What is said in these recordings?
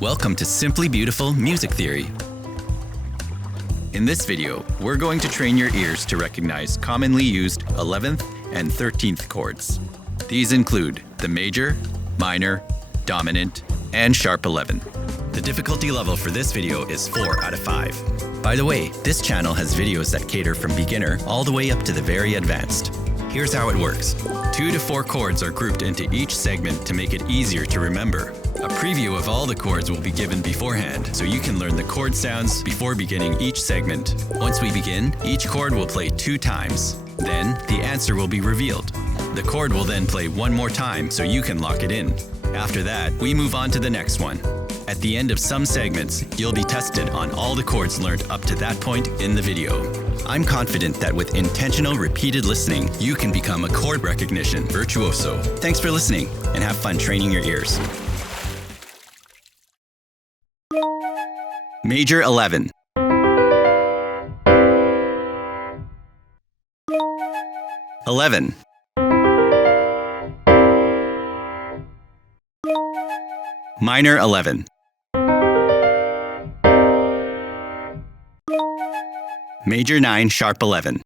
Welcome to Simply Beautiful Music Theory. In this video, we're going to train your ears to recognize commonly used 11th and 13th chords. These include the major, minor, dominant, and sharp 11. The difficulty level for this video is 4 out of 5. By the way, this channel has videos that cater from beginner all the way up to the very advanced. Here's how it works. 2 to 4 chords are grouped into each segment to make it easier to remember. A preview of all the chords will be given beforehand, so you can learn the chord sounds before beginning each segment. Once we begin, each chord will play 2 times. Then, the answer will be revealed. The chord will then play 1 more time so you can lock it in. After that, we move on to the next one. At the end of some segments, you'll be tested on all the chords learned up to that point in the video. I'm confident that with intentional repeated listening, you can become a chord recognition virtuoso. Thanks for listening, and have fun training your ears. Major 11. Minor 11. Major 9 sharp 11.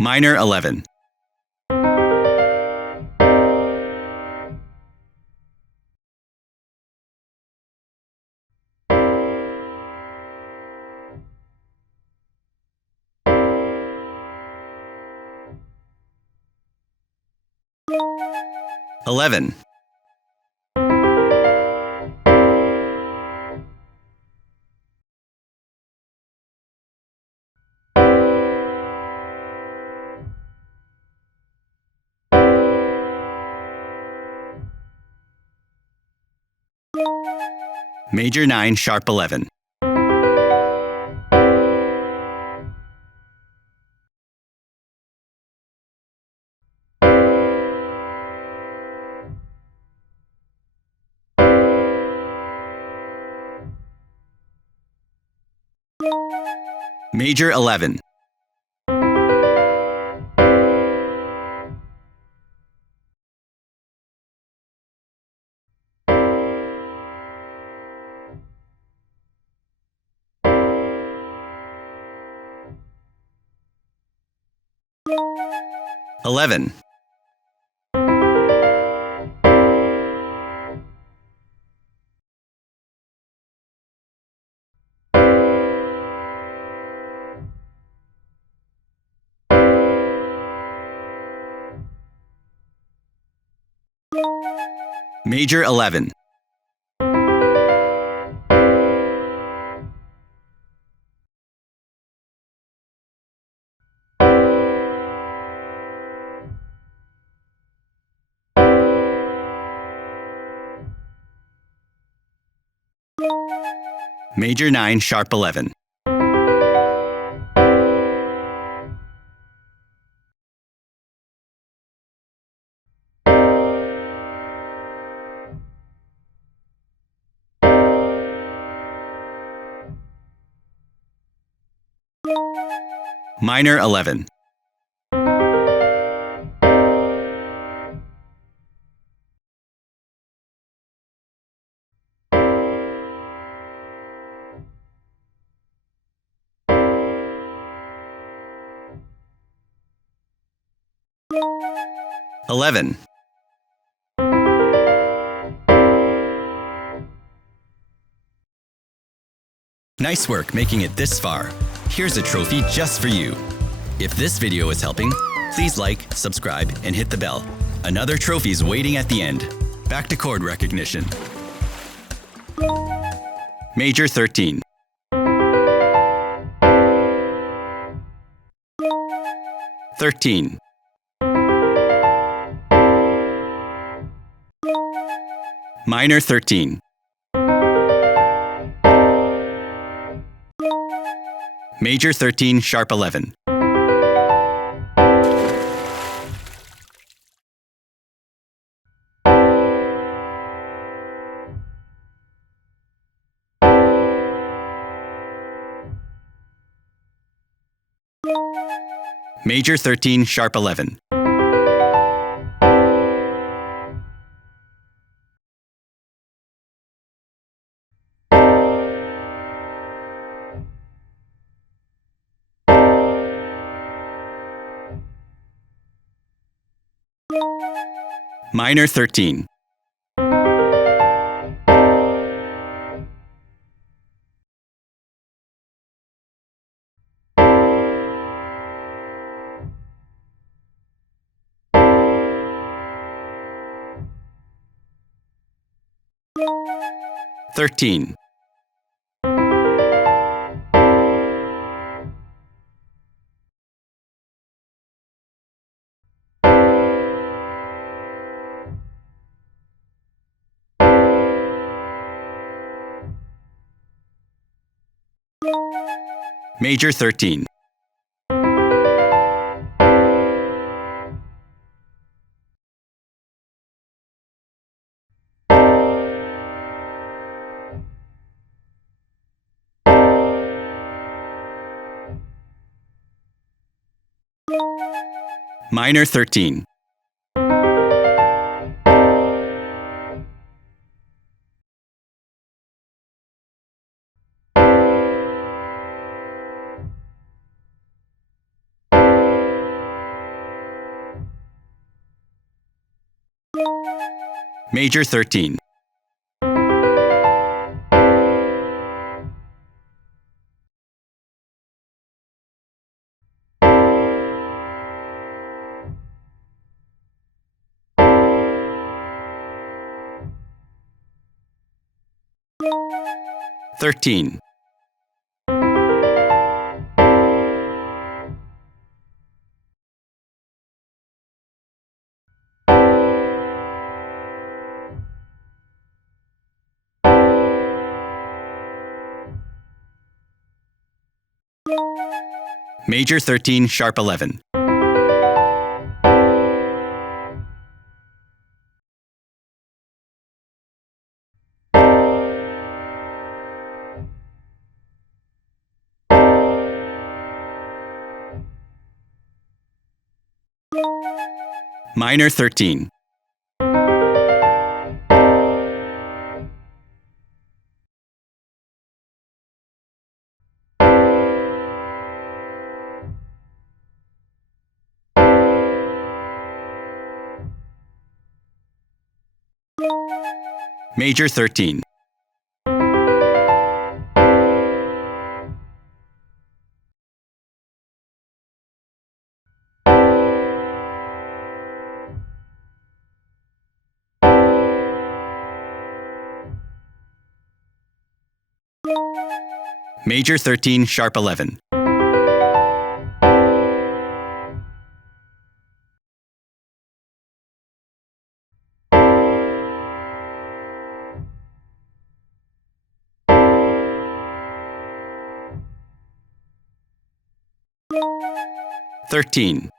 Minor 11. Eleven. Major 9 sharp 11. Major 11. Eleven. Major 11. Major 9 sharp 11. Minor 11. Eleven. Nice work making it this far. Here's a trophy just for you. If this video is helping, please like, subscribe, and hit the bell. Another trophy's waiting at the end. Back to chord recognition. Major 13. Minor 13. Major 13 sharp 11. Major 13, sharp 11. Minor 13. Thirteen. Major 13. Minor 13. Major 13. Thirteen. Major 13, sharp 11. Minor 13. Major 13. Major 13, sharp 11. Thirteen.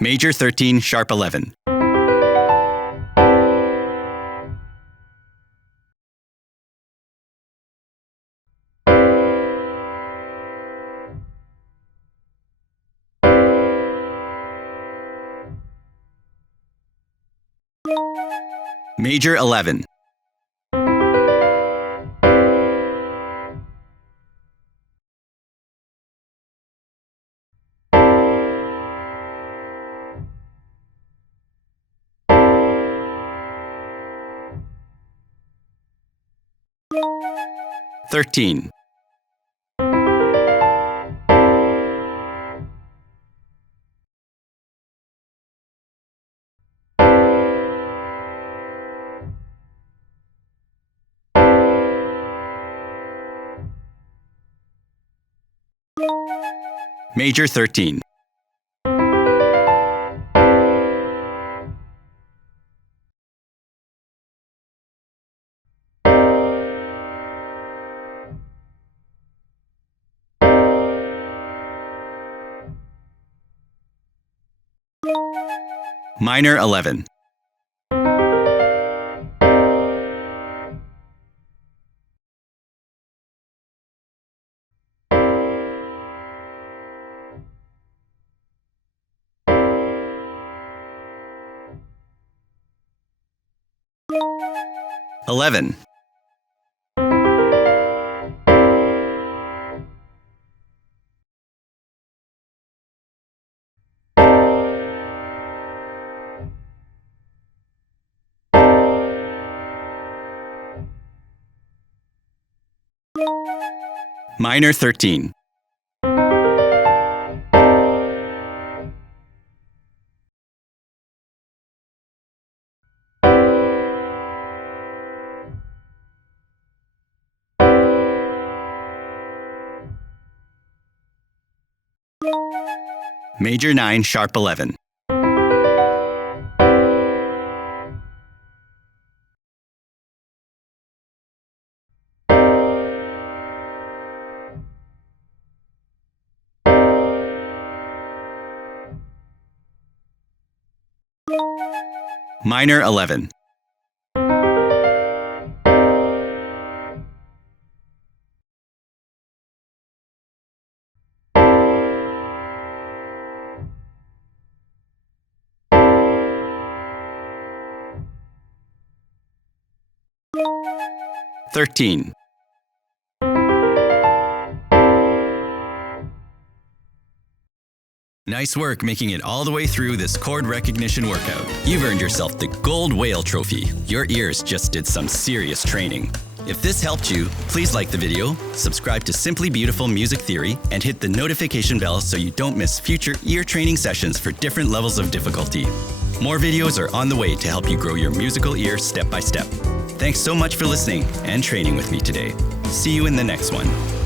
Major 13, sharp 11. Major 11. Thirteen. Major 13. Minor 11. Eleven. Minor 13. Major 9, sharp 11. Minor 11. Thirteen. Nice work making it all the way through this chord recognition workout. You've earned yourself the Gold Whale Trophy. Your ears just did some serious training. If this helped you, please like the video, subscribe to Simply Beautiful Music Theory, and hit the notification bell so you don't miss future ear training sessions for different levels of difficulty. More videos are on the way to help you grow your musical ear step by step. Thanks so much for listening and training with me today. See you in the next one.